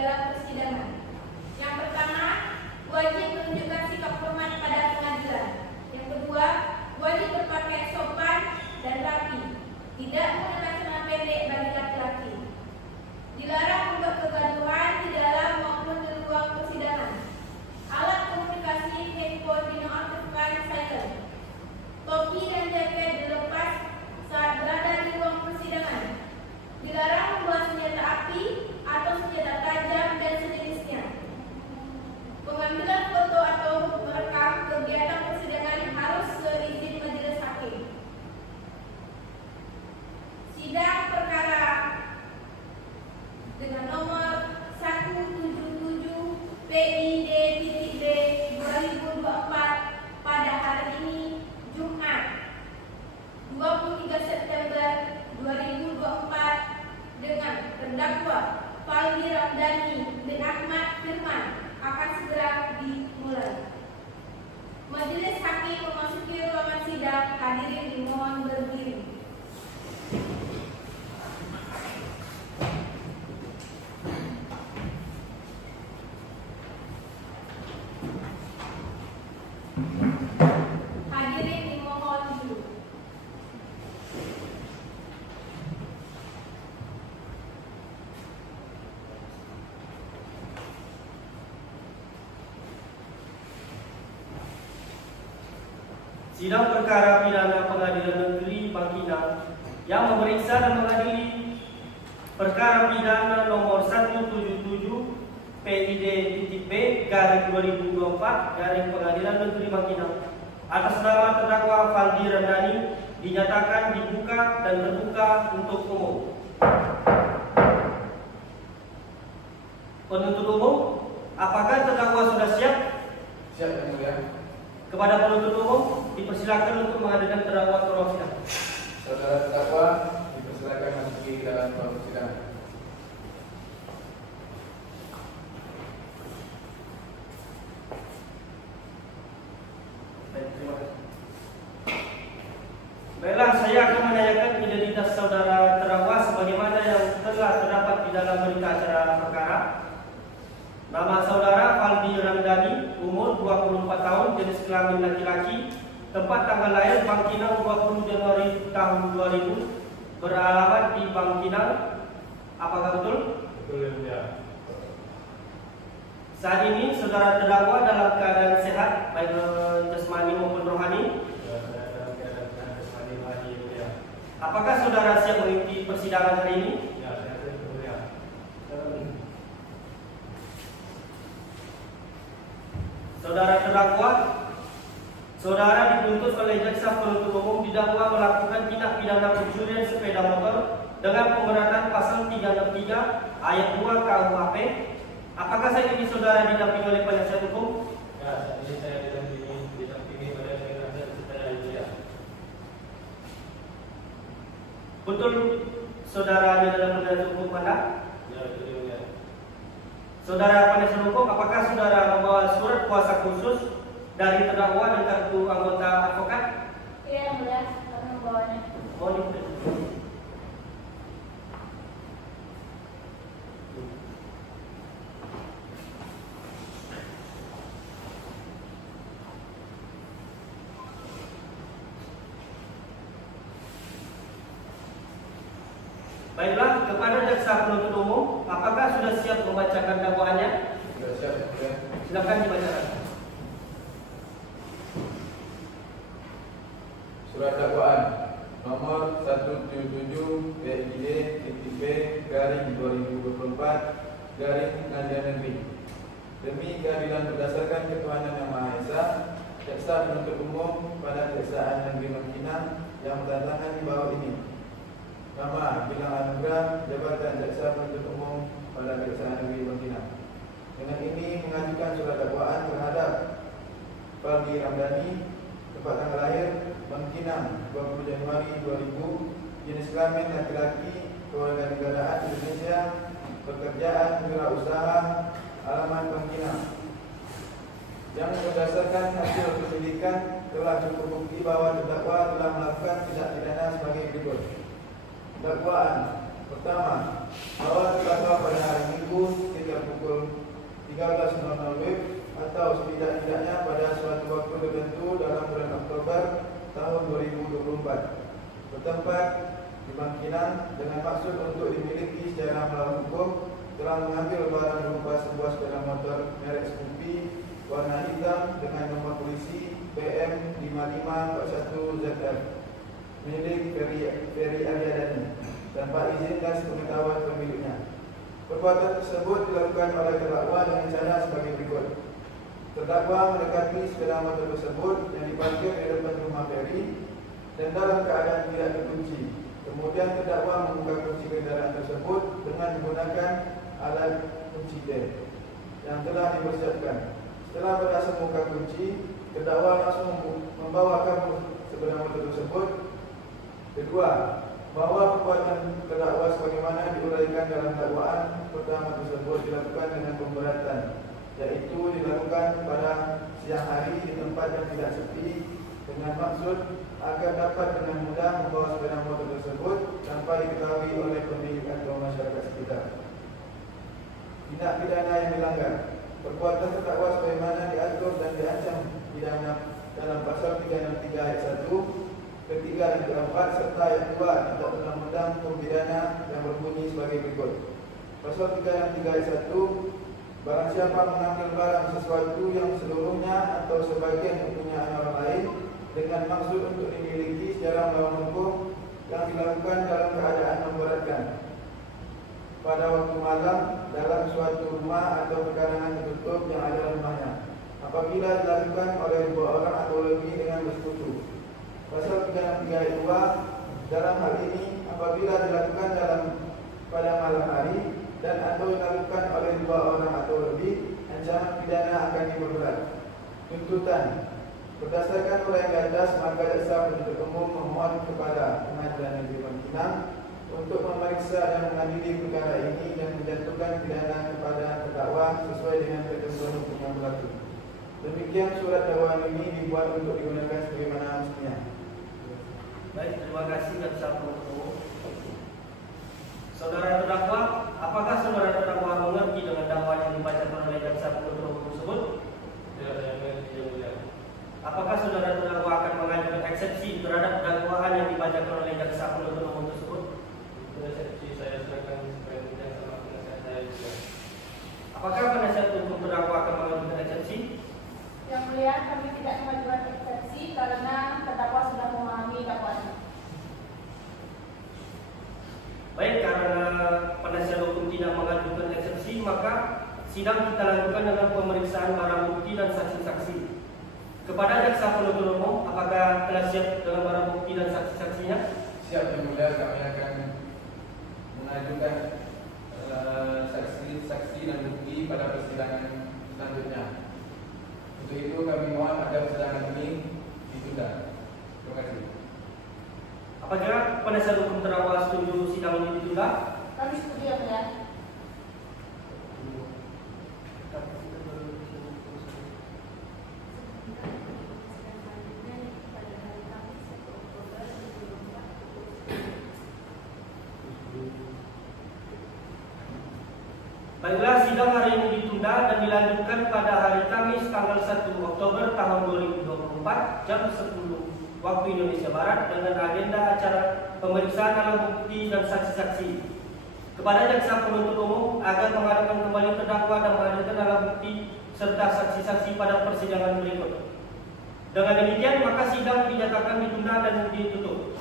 dalam persidangan. Yang pertama, wajib menunjukkan sikap hormat pada pengadilan. Yang kedua, wajib berpakaian sopan dan rapi, tidak menggunakan celana pendek bagi laki-laki. Dilarang membuat kegaduhan di dalam maupun di ruang persidangan. Alat komunikasi handphone dinonaktifkan silent. Topi dan jaket dilepas saat berada di ruang persidangan. Dilarang membawa senjata api atau senjata tajam dan sejenisnya. Pengambilan foto atau merekam kegiatan persidangan harus seizin majelis hakim. Sidang perkara dengan nomor 177 PID-B 2024 pada hari ini Jumat 23 September 2024 dengan terdakwa Faldi Ramdhani bin Ahmad Firman akan segera dimulai. Majelis hakim memasuki ruangan sidang, hadirin dimohon berdiri. Hadirin dimohon duduk. Sidang perkara pidana Pengadilan Negeri Bangkinang yang memeriksa dan mengadili perkara pidana nomor 177 PID-B garing 2024 garing Pengadilan Negeri Bangkinang atas nama terdakwa Faldi Ramdhani dinyatakan dibuka dan terbuka untuk umum. Penuntut umum, apakah terdakwa sudah siap? Siap, Yang Mulia. Kepada penuntut umum, dipersilakan untuk menghadirkan terdakwa ke ruang sidang. Saudara terdakwa dipersilakan masuki ke dalam ruang persidangan. Baik, terima kasih. Baiklah, saya akan menanyakan identitas saudara terdakwa sebagaimana yang telah terdapat di dalam berita acara perkara. Nama saudara Faldi Ramdhani, umur 24 tahun, jenis kelamin laki-laki, tempat tanggal lahir Bangkinang 20 Januari tahun 2000, beralamat di Bangkinang. Apakah betul? Betul, ya. Saat ini saudara terdakwa dalam keadaan sehat, baik jasmani maupun rohani. Dalam keadaan jasmani rohani, ya. Apakah saudara siap mengikuti persidangan hari ini? Ya, saya betul, ya. Saudara terdakwa, saudara dituntut oleh jaksa penuntut umum didakwa melakukan tindak pidana pencurian sepeda motor dengan pemberatan pasal 363 ayat 2 KUHP. Apakah saat ini saudara didampingi oleh penasihat hukum? Ya, saat ini saya didampingi oleh penasihat saya, ya. Betul saudara adalah penasihat hukum Anda? Ya, betul, ya. Saudara penasihat hukum, apakah saudara membawa surat kuasa khusus dari terdakwa dan kartu anggota advokat? Iya, Yang Mulia, kami membawanya. Mohon dipersilakan. Baiklah, kepada jaksa penuntut umum, apakah sudah siap membacakan dakwaannya? Sudah siap, Yang Mulia. Silakan dibacakan. Surat dakwaan nomor 177 PID-B garing 2024 garing Pengadilan Negeri. Demi keadilan berdasarkan ketuhanan yang Maha Esa, jaksa penuntut umum pada Kejaksaan Negeri Bangkinang yang bertantangan di bawah ini. Nama Gilang Anugrah, Jabatan Jaksa Penuntut Umum pada Kejaksaan Negeri Bangkinang. Dengan ini mengajukan surat dakwaan terhadap Faldi Ramdhani, tempat tanggal lahir Bangkinang 20 Januari 2000, jenis kelamin laki-laki, kewarganegaraan Indonesia, pekerjaan wirausaha, alamat Bangkinang. Yang berdasarkan hasil penyelidikan telah cukup bukti bahwa terdakwa telah melakukan tindak pidana sebagai berikut. Dakwaan pertama, bahwa terdakwa pada hari Minggu 13 hingga pukul 13.00 WIB atau setidak-tidaknya pada suatu waktu tertentu dalam bulan Oktober tahun 2024. Bertempat di Bangkinang dengan maksud untuk dimiliki secara melawan hukum, telah mengambil barang berupa sebuah sepeda motor merek Scoopy warna hitam dengan nomor polisi PM5541ZR milik Ferry Aryadani tanpa izin dan sepengetahuan pemiliknya. Perbuatan tersebut dilakukan oleh terdakwa dengan cara sebagai berikut. Terdakwa mendekati sepeda motor tersebut yang diparkir di depan rumah Ferry dan dalam keadaan tidak terkunci. Kemudian terdakwa membuka kunci kendaraan tersebut dengan menggunakan alat kunci D yang telah dipersiapkan. Setelah berhasil membuka kunci, terdakwa langsung membawa kabur sepeda motor tersebut. Kedua, bahwa perbuatan terdakwa sebagaimana diuraikan dalam dakwaan pertama tersebut dilakukan dengan pemberatan, yaitu dilakukan pada siang hari di tempat yang tidak sepi dengan maksud agar dapat dengan mudah membawa sepeda motor tersebut tanpa diketahui oleh pemilik atau masyarakat sekitar. Tindak pidana yang dilanggar. Perbuatan terdakwa sebagaimana diatur dan diancam pidana dalam pasal 363 ayat 1, ketiga dan keempat serta ayat 2 Kitab Undang-Undang Hukum Pidana yang berbunyi sebagai berikut. Pasal 363 ayat 1, barang siapa mengambil barang sesuatu yang seluruhnya atau sebagian kepunyaan orang lain dengan maksud untuk dimiliki secara melawan hukum yang dilakukan dalam keadaan memberatkan pada waktu malam dalam suatu rumah atau perkarangan tertutup yang ada rumahnya, apabila dilakukan oleh dua orang atau lebih dengan bersekutu. Pasal 363 ayat 2, dalam hal ini apabila dilakukan pada malam hari dan atau dilakukan oleh dua orang atau lebih, ancaman pidana akan diperberat. Tuntutan. Berdasarkan uraian di atas, maka jaksa penuntut umum memohon kepada Pengadilan Negeri Bangkinang untuk memeriksa dan mengadili perkara ini dan menjatuhkan pidana kepada terdakwa sesuai dengan ketentuan hukum yang berlaku. Demikian surat dakwaan ini dibuat untuk digunakan sebagaimana mestinya. Baik, terima kasih jaksa penuntut umum. Saudara terdakwa, apakah saudara terdakwa mengerti dengan dakwaan yang dibacakan oleh jaksa penuntut umum tersebut? Tidak, saya mengerti yang mulia. Apakah saudara terdakwa akan mengajukan eksepsi terhadap dakwaan yang dibacakan oleh jaksa penuntut umum tersebut? Eksepsi saya serahkan supaya tidak sama penasihat saya juga. Apakah penasihat hukum terdakwa akan mengajukan eksepsi? Yang mulia, kami tidak mengajukan eksepsi karena terdakwa sudah memahami dakwaan. Baik, karena penasihat hukum tidak mengajukan eksepsi, maka sidang kita lakukan dengan pemeriksaan barang bukti dan saksi-saksi. Kepada jaksa penuntut umum, apakah telah siap dengan barang bukti dan saksi-saksinya? Siap yang mulia, kami akan mengajukan saksi dan bukti pada persidangan selanjutnya. Untuk itu kami mohon agar persidangan ini ditunda. Terima kasih. Apakah penasihat hukum terdakwa setuju sidang ini ditunda? Kami setuju yang mulia. Baiklah, sidang hari ini ditunda dan dilanjutkan pada hari Kamis tanggal 1 Oktober tahun 2024 jam 10 waktu Indonesia Barat dengan agenda acara pemeriksaan alat bukti dan saksi-saksi. Kepada jaksa penuntut umum agar mengadakan kembali terdakwa dan menghadirkan alat bukti serta saksi-saksi pada persidangan berikut. Dengan demikian, maka sidang dinyatakan ditunda dan ditutup.